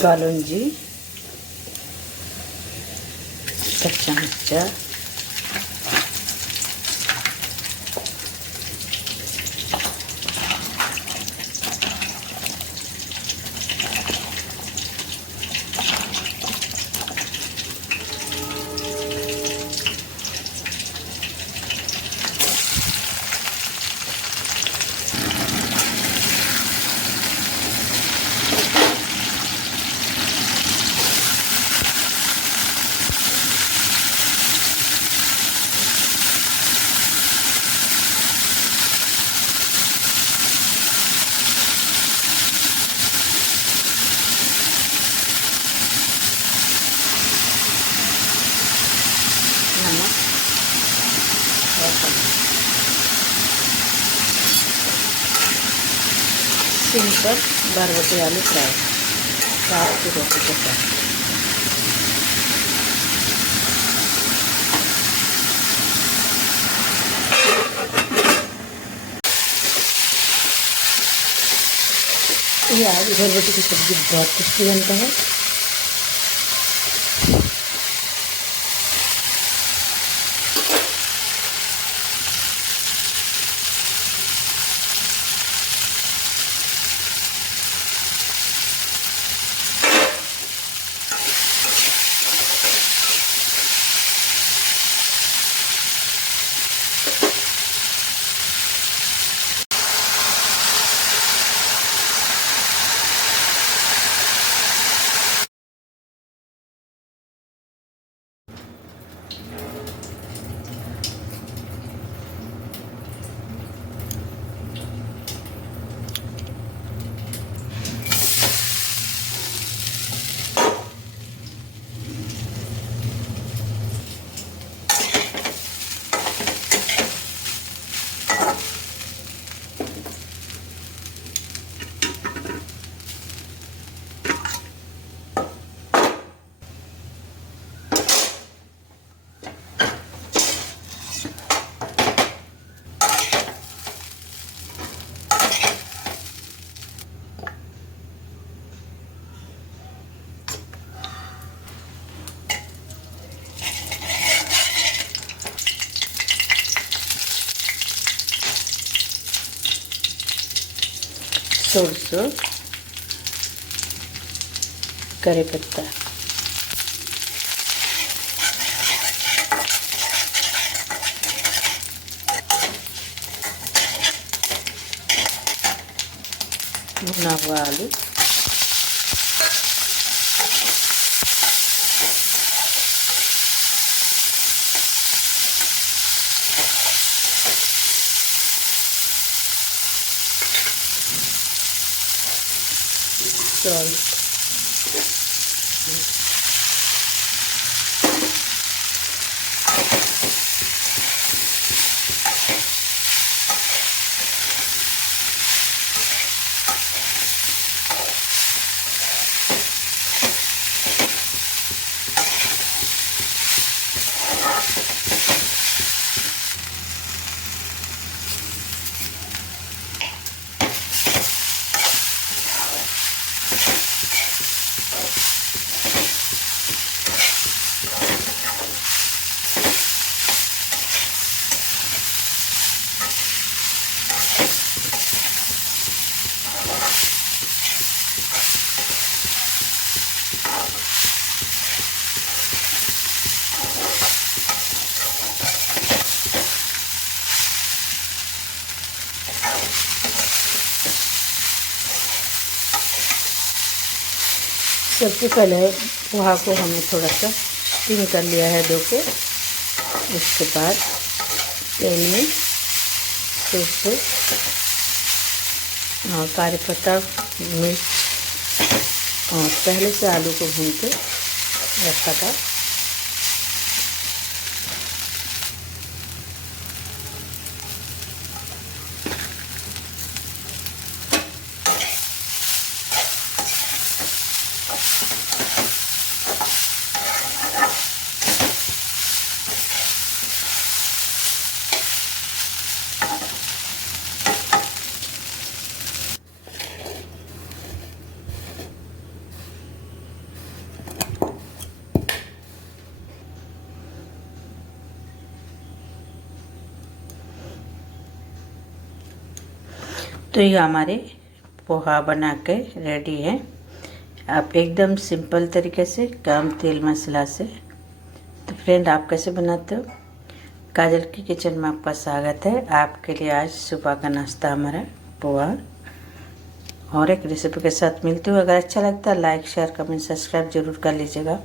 कालोंजी, कच्चा मिर्चा, नमक और हल्दी। सिंपल बरबटी आलू फ्राई रात की रोटी के साथ। ये आलू बरबटी की सब्ज़ी बहुत टेस्टी बनता है। सरसों, करी पत्ता, भुना हुआ आलू, सॉल्ट, सबसे पहले पोहा को हमें थोड़ा सा स्टीम कर लिया है धो के। उसके बाद तेल में सरसों, करी पत्ता, मिर्च और पहले से आलू को भून के रखा था तो ये हमारे पोहा बना के रेडी है। आप एकदम सिंपल तरीके से, कम तेल मसाला से। तो फ्रेंड, आप कैसे बनाते हो? काजल की किचन में आपका स्वागत है। आपके लिए आज सुबह का नाश्ता हमारा पोहा और एक रेसिपी के साथ मिलती हूँ। अगर अच्छा लगता है लाइक शेयर कमेंट सब्सक्राइब जरूर कर लीजिएगा।